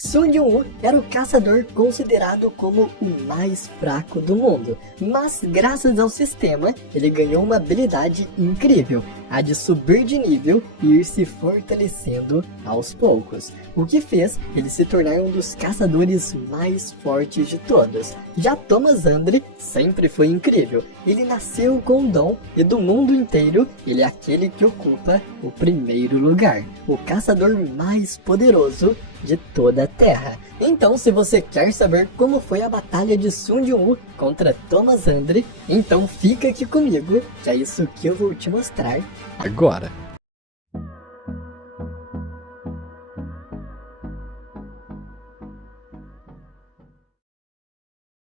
Sun Jin-woo era o caçador considerado como o mais fraco do mundo, mas graças ao sistema, ele ganhou uma habilidade incrível, a de subir de nível e ir se fortalecendo aos poucos, o que fez ele se tornar um dos caçadores mais fortes de todos. Já Thomas Andre sempre foi incrível, ele nasceu com o dom e do mundo inteiro ele é aquele que ocupa o primeiro lugar, o caçador mais poderoso de toda a Terra. Então, se você quer saber como foi a batalha de Sun Jin-woo contra Thomas Andre, então fica aqui comigo, que é isso que eu vou te mostrar agora.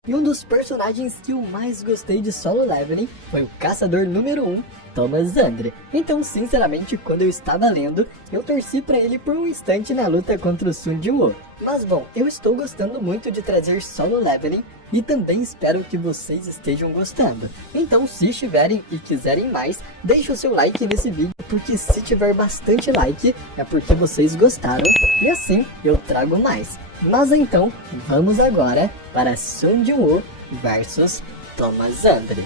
E um dos personagens que eu mais gostei de Solo Leveling foi o caçador número 1, Thomas Andre. Então, sinceramente, quando eu estava lendo, eu torci para ele por um instante na luta contra o Sun Jin-woo. Mas bom, eu estou gostando muito de trazer Solo Leveling e também espero que vocês estejam gostando. Então, se estiverem e quiserem mais, deixe o seu like nesse vídeo, porque se tiver bastante like, é porque vocês gostaram e assim eu trago mais. Mas então, vamos agora para Sun Jin-woo versus Thomas Andre.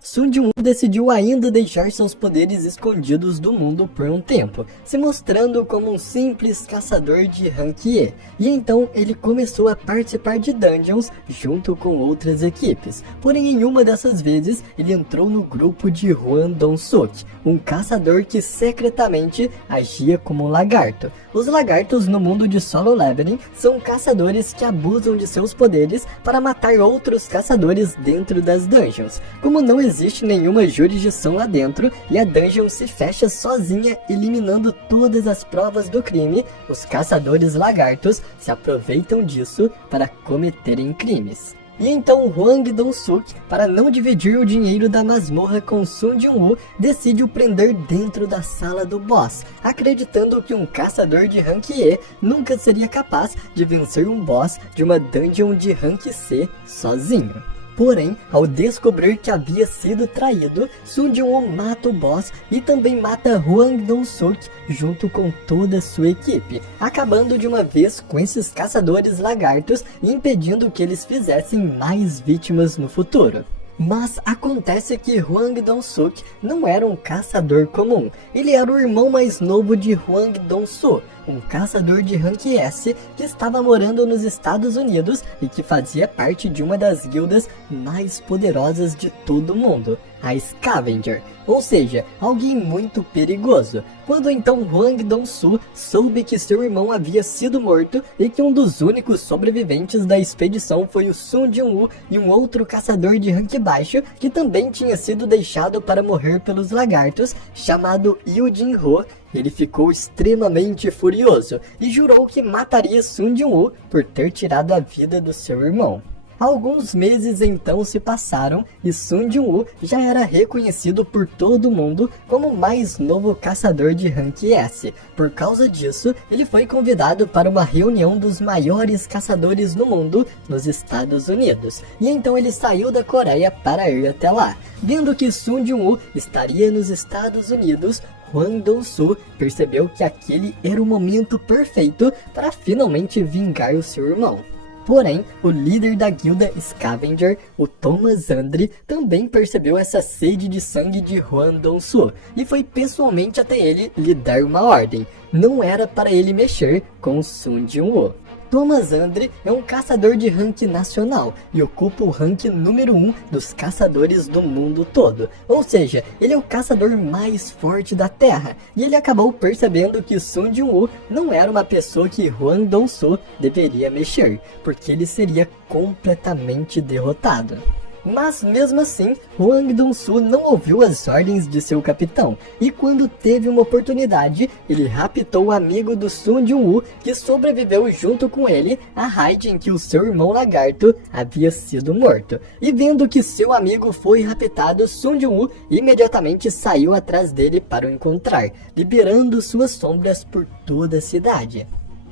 Sun Jin-woo decidiu ainda deixar seus poderes escondidos do mundo por um tempo, se mostrando como um simples caçador de rank E, e então ele começou a participar de dungeons junto com outras equipes. Porém, em uma dessas vezes, ele entrou no grupo de Hwang Dong-suk, um caçador que secretamente agia como um lagarto. Os lagartos no mundo de Solo Leveling são caçadores que abusam de seus poderes para matar outros caçadores dentro das dungeons. Como não existe nenhuma jurisdição lá dentro e a dungeon se fecha sozinha, eliminando todas as provas do crime, os caçadores lagartos se aproveitam disso para cometerem crimes. E então Hwang Dong-suk, para não dividir o dinheiro da masmorra com Sun Jin-woo, decide o prender dentro da sala do boss, acreditando que um caçador de rank E nunca seria capaz de vencer um boss de uma dungeon de rank C sozinho. Porém, ao descobrir que havia sido traído, Sun Jin-woo mata o boss e também mata Hwang Dong-suk junto com toda a sua equipe, acabando de uma vez com esses caçadores lagartos e impedindo que eles fizessem mais vítimas no futuro. Mas acontece que Hwang Dong-suk não era um caçador comum, ele era o irmão mais novo de Hwang Dong-soo, um caçador de rank S que estava morando nos Estados Unidos e que fazia parte de uma das guildas mais poderosas de todo o mundo, a Scavenger, ou seja, alguém muito perigoso. Quando então Hwang Dong-soo soube que seu irmão havia sido morto e que um dos únicos sobreviventes da expedição foi o Sun Jin-woo e um outro caçador de rank baixo que também tinha sido deixado para morrer pelos lagartos, chamado Yoo Jin-ho, ele ficou extremamente furioso e jurou que mataria Sun Jin-woo por ter tirado a vida do seu irmão. Alguns meses então se passaram e Sun Jin-woo já era reconhecido por todo mundo como o mais novo caçador de rank S. Por causa disso, ele foi convidado para uma reunião dos maiores caçadores no mundo nos Estados Unidos. E então ele saiu da Coreia para ir até lá. Vendo que Sun Jin-woo estaria nos Estados Unidos, Hwang Dong-soo percebeu que aquele era o momento perfeito para finalmente vingar o seu irmão. Porém, o líder da guilda Scavenger, o Thomas Andre, também percebeu essa sede de sangue de Hwang Dong-soo e foi pessoalmente até ele lhe dar uma ordem. Não era para ele mexer com Sun Jin-woo. Thomas Andre é um caçador de rank nacional e ocupa o rank número 1 dos caçadores do mundo todo. Ou seja, ele é o caçador mais forte da Terra. E ele acabou percebendo que Sun Jin-woo não era uma pessoa que Hwang Dong-soo deveria mexer, porque ele seria completamente derrotado. Mas mesmo assim, Hwang Dong-soo não ouviu as ordens de seu capitão, e quando teve uma oportunidade, ele raptou o amigo do Sun Jin-woo, que sobreviveu junto com ele à raid em que o seu irmão lagarto havia sido morto. E vendo que seu amigo foi raptado, Sun Jin-woo imediatamente saiu atrás dele para o encontrar, liberando suas sombras por toda a cidade.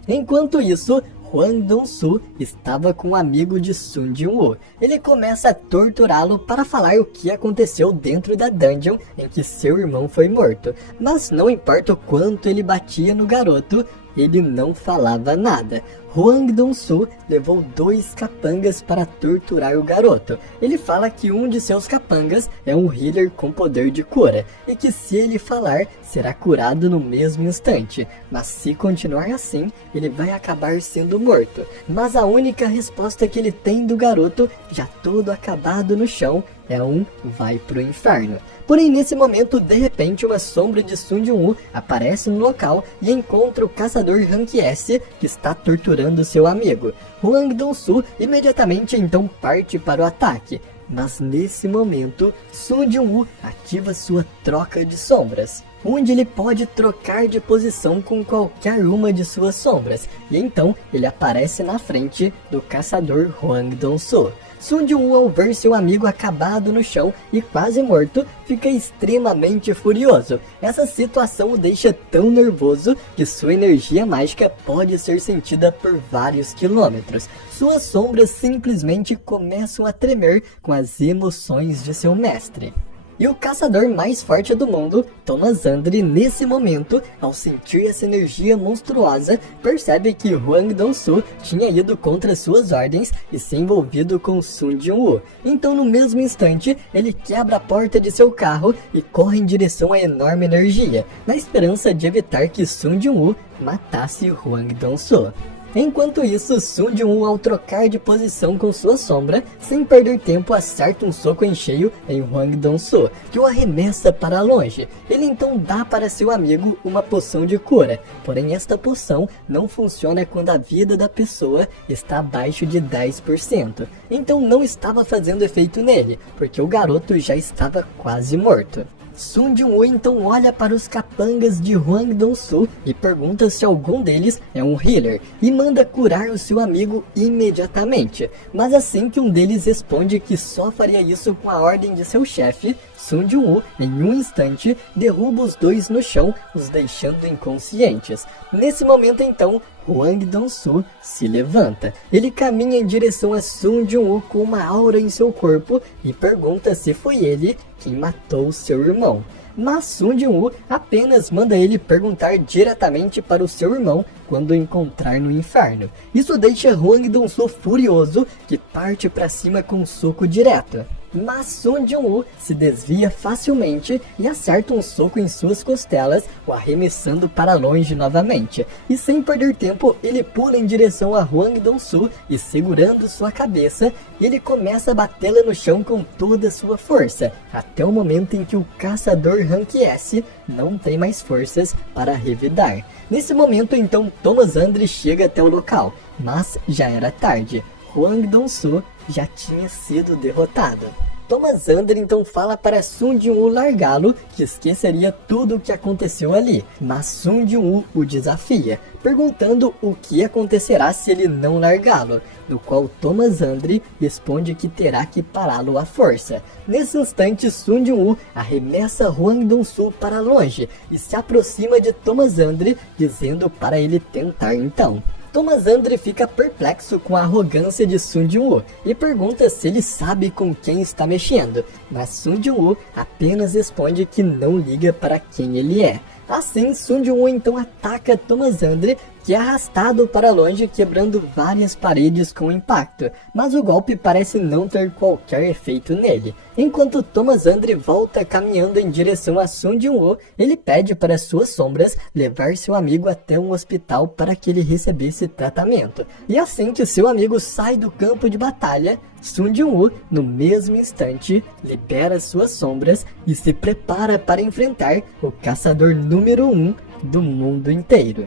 Enquanto isso, Hwang Dong-soo estava com um amigo de Sun Jin-woo. Ele começa a torturá-lo para falar o que aconteceu dentro da dungeon em que seu irmão foi morto. Mas não importa o quanto ele batia no garoto, ele não falava nada. Hwang Dong-soo levou 2 capangas para torturar o garoto. Ele fala que um de seus capangas é um healer com poder de cura, e que se ele falar, será curado no mesmo instante. Mas se continuar assim, ele vai acabar sendo morto. Mas a única resposta que ele tem do garoto, já todo acabado no chão, é um vai pro inferno. Porém, nesse momento, de repente, uma sombra de Sun Jin-woo aparece no local e encontra o caçador Rank S, que está torturando seu amigo. Hwang Dong-soo imediatamente então parte para o ataque. Mas nesse momento, Sun Jin-woo ativa sua troca de sombras, onde ele pode trocar de posição com qualquer uma de suas sombras. E então, ele aparece na frente do caçador Hwang Dong-soo. Sun Jin-woo, ao ver seu amigo acabado no chão e quase morto, fica extremamente furioso. Essa situação o deixa tão nervoso que sua energia mágica pode ser sentida por vários quilômetros. Suas sombras simplesmente começam a tremer com as emoções de seu mestre. E o caçador mais forte do mundo, Thomas Andre, nesse momento, ao sentir essa energia monstruosa, percebe que Hwang Dong-soo tinha ido contra suas ordens e se envolvido com Sun Jin-woo. Então, no mesmo instante, ele quebra a porta de seu carro e corre em direção à enorme energia, na esperança de evitar que Sun Jin-woo matasse Hwang Dong-soo. Enquanto isso, Sun Jin-woo, ao trocar de posição com sua sombra, sem perder tempo, acerta um soco em cheio em Hwang Dong-soo, que o arremessa para longe. Ele então dá para seu amigo uma poção de cura, porém esta poção não funciona quando a vida da pessoa está abaixo de 10%. Então não estava fazendo efeito nele, porque o garoto já estava quase morto. Sun Jin-woo então olha para os capangas de Hwang Dong-soo e pergunta se algum deles é um healer, e manda curar o seu amigo imediatamente. Mas assim que um deles responde que só faria isso com a ordem de seu chefe, Sun Jin-woo, em um instante, derruba os dois no chão, os deixando inconscientes. Nesse momento então, Hwang Dong-soo se levanta. Ele caminha em direção a Sun Jin-woo com uma aura em seu corpo e pergunta se foi ele quem matou seu irmão. Mas Sun Jin-woo apenas manda ele perguntar diretamente para o seu irmão quando o encontrar no inferno. Isso deixa Hwang Dong-soo furioso, que parte para cima com um soco direto. Mas Sun Jin-woo se desvia facilmente e acerta um soco em suas costelas, o arremessando para longe novamente. E sem perder tempo, ele pula em direção a Hwang Dong-soo e, segurando sua cabeça, ele começa a batê-la no chão com toda a sua força, até o momento em que o caçador Rank S não tem mais forças para revidar. Nesse momento então, Thomas Andre chega até o local, mas já era tarde. Hwang Dong-soo já tinha sido derrotado. Thomas Andre então fala para Sun Jin-woo largá-lo, que esqueceria tudo o que aconteceu ali, mas Sun Jin-woo o desafia, perguntando o que acontecerá se ele não largá-lo, no qual Thomas Andre responde que terá que pará-lo à força. Nesse instante, Sun Jin-woo arremessa Hwang Dong-soo para longe e se aproxima de Thomas Andre, dizendo para ele tentar então. Thomas Andre fica perplexo com a arrogância de Sun Jin-woo e pergunta se ele sabe com quem está mexendo, mas Sun Jin-woo apenas responde que não liga para quem ele é. Assim, Sun Jin-woo então ataca Thomas Andre, que é arrastado para longe, quebrando várias paredes com impacto, mas o golpe parece não ter qualquer efeito nele. Enquanto Thomas Andre volta caminhando em direção a Sun Jin-woo, ele pede para suas sombras levar seu amigo até um hospital para que ele recebesse tratamento. E assim que seu amigo sai do campo de batalha, Sun Jin-woo, no mesmo instante, libera suas sombras e se prepara para enfrentar o caçador número 1 do mundo inteiro.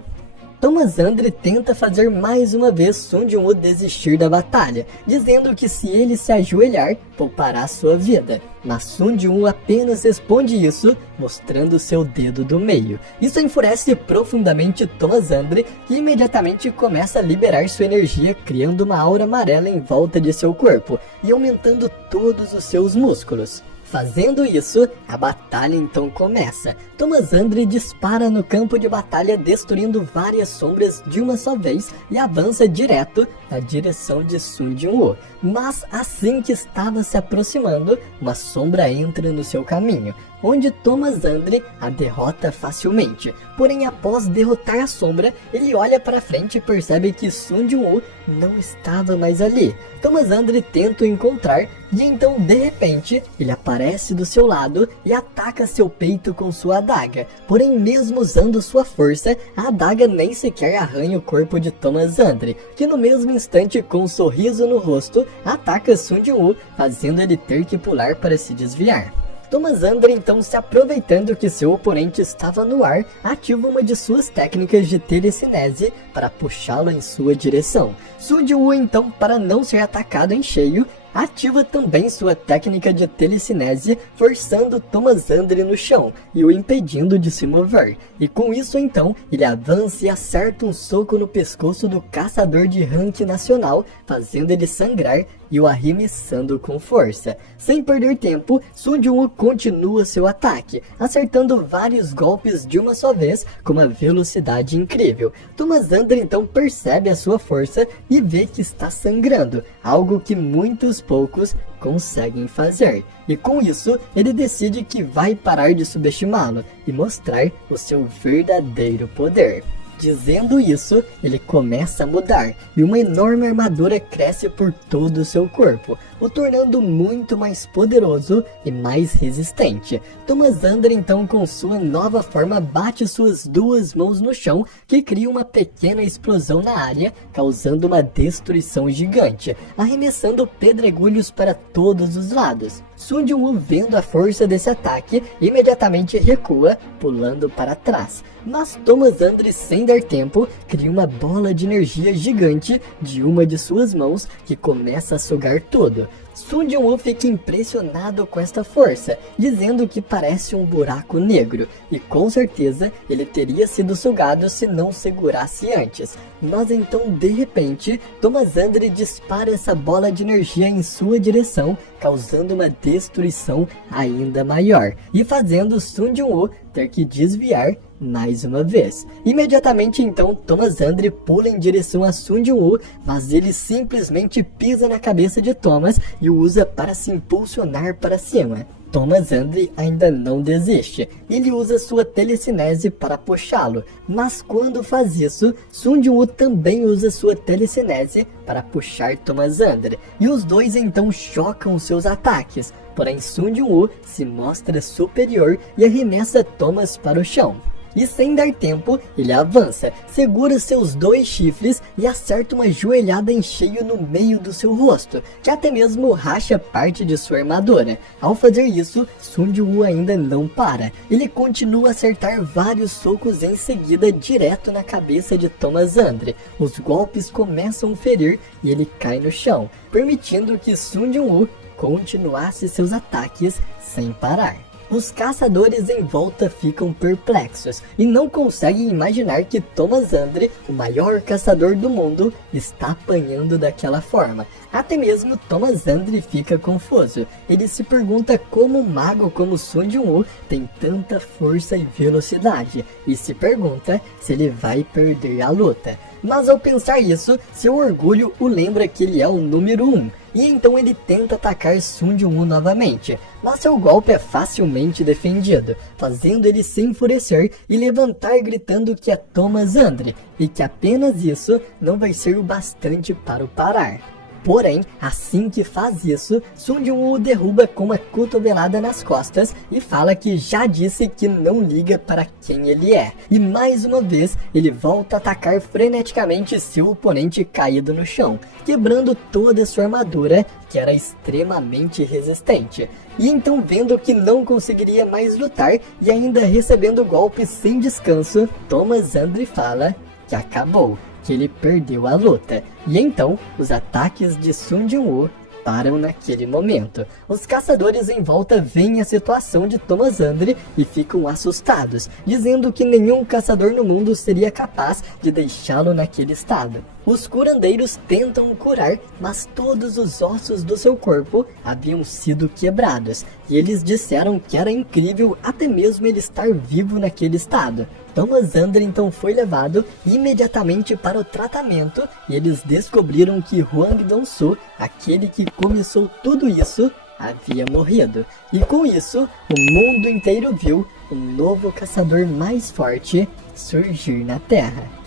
Thomas Andre tenta fazer mais uma vez Sun Jin-woo desistir da batalha, dizendo que se ele se ajoelhar, poupará sua vida. Mas Sun Jin-woo apenas responde isso, mostrando seu dedo do meio. Isso enfurece profundamente Thomas Andre, que imediatamente começa a liberar sua energia, criando uma aura amarela em volta de seu corpo e aumentando todos os seus músculos. Fazendo isso, a batalha então começa. Tomasandri dispara no campo de batalha, destruindo várias sombras de uma só vez e avança direto na direção de Sun Jin-woo. Mas assim que estava se aproximando, uma sombra entra no seu caminho, onde Tomasandri a derrota facilmente. Porém, após derrotar a sombra, ele olha para frente e percebe que Sun Jin-woo não estava mais ali. Tomasandri tenta o encontrar e então, de repente, ele aparece do seu lado e ataca seu peito com sua adaga. Porém, mesmo usando sua força, a adaga nem sequer arranha o corpo de Tomasandri, que no mesmo instante, com um sorriso no rosto, ataca Sun Jin-woo, fazendo ele ter que pular para se desviar. Tomasandri, então, se aproveitando que seu oponente estava no ar, ativa uma de suas técnicas de telecinese para puxá-lo em sua direção. Sun Jin-woo, então, para não ser atacado em cheio, ativa também sua técnica de telecinese, forçando Tomasandri no chão e o impedindo de se mover. E com isso, então, ele avança e acerta um soco no pescoço do caçador de rank nacional, fazendo ele sangrar e o arremessando com força. Sem perder tempo, Sun Jin-woo continua seu ataque, acertando vários golpes de uma só vez com uma velocidade incrível. Tomasandri então percebe a sua força e vê que está sangrando, algo que muitos poucos conseguem fazer. E com isso, ele decide que vai parar de subestimá-lo e mostrar o seu verdadeiro poder. Dizendo isso, ele começa a mudar e uma enorme armadura cresce por todo o seu corpo, o tornando muito mais poderoso e mais resistente. Tomasandri então, com sua nova forma, bate suas duas mãos no chão, que cria uma pequena explosão na área, causando uma destruição gigante, arremessando pedregulhos para todos os lados. Sun Jin-woo, vendo a força desse ataque, imediatamente recua, pulando para trás. Mas Tomasandri, sem dar tempo, cria uma bola de energia gigante de uma de suas mãos que começa a sugar tudo. Sun Jin-woo fica impressionado com esta força, dizendo que parece um buraco negro, e com certeza ele teria sido sugado se não segurasse antes. Mas então, de repente, Tomasandri dispara essa bola de energia em sua direção, causando uma destruição ainda maior, e fazendo Sun Jin-woo ter que desviar mais uma vez. Imediatamente então, Tomasandri pula em direção a Sun Jin-woo, mas ele simplesmente pisa na cabeça de Thomas e o usa para se impulsionar para cima. Tomasandri ainda não desiste, ele usa sua telecinese para puxá-lo, mas quando faz isso, Sun Jin-woo também usa sua telecinese para puxar Tomasandri, e os dois então chocam seus ataques, porém Sun Jin-woo se mostra superior e arremessa Thomas para o chão. E sem dar tempo, ele avança, segura seus dois chifres e acerta uma joelhada em cheio no meio do seu rosto, que até mesmo racha parte de sua armadura. Ao fazer isso, Sun Jin-woo ainda não para. Ele continua a acertar vários socos em seguida direto na cabeça de Tomasandri. Os golpes começam a ferir e ele cai no chão, permitindo que Sun Jin-woo continuasse seus ataques sem parar. Os caçadores em volta ficam perplexos e não conseguem imaginar que Tomasandri, o maior caçador do mundo, está apanhando daquela forma. Até mesmo Tomasandri fica confuso. Ele se pergunta como um mago como Sun Jin-woo tem tanta força e velocidade, e se pergunta se ele vai perder a luta. Mas ao pensar isso, seu orgulho o lembra que ele é o número 1. E então ele tenta atacar Sun Jin-woo novamente, mas seu golpe é facilmente defendido, fazendo ele se enfurecer e levantar gritando que é Tomasandri, e que apenas isso não vai ser o bastante para o parar. Porém, assim que faz isso, Sun Jin-woo o derruba com uma cotovelada nas costas e fala que já disse que não liga para quem ele é. E mais uma vez, ele volta a atacar freneticamente seu oponente caído no chão, quebrando toda sua armadura, que era extremamente resistente. E então, vendo que não conseguiria mais lutar e ainda recebendo golpes sem descanso, Tomasandri fala que acabou, que ele perdeu a luta. E então, os ataques de Sun Jin-woo param naquele momento. Os caçadores em volta veem a situação de Thomas Andre e ficam assustados, dizendo que nenhum caçador no mundo seria capaz de deixá-lo naquele estado. Os curandeiros tentam o curar, mas todos os ossos do seu corpo haviam sido quebrados, e eles disseram que era incrível até mesmo ele estar vivo naquele estado. Thomas Andre então foi levado imediatamente para o tratamento, e eles descobriram que Hwang Dong-soo, aquele que começou tudo isso, havia morrido. E com isso, o mundo inteiro viu um novo caçador mais forte surgir na Terra.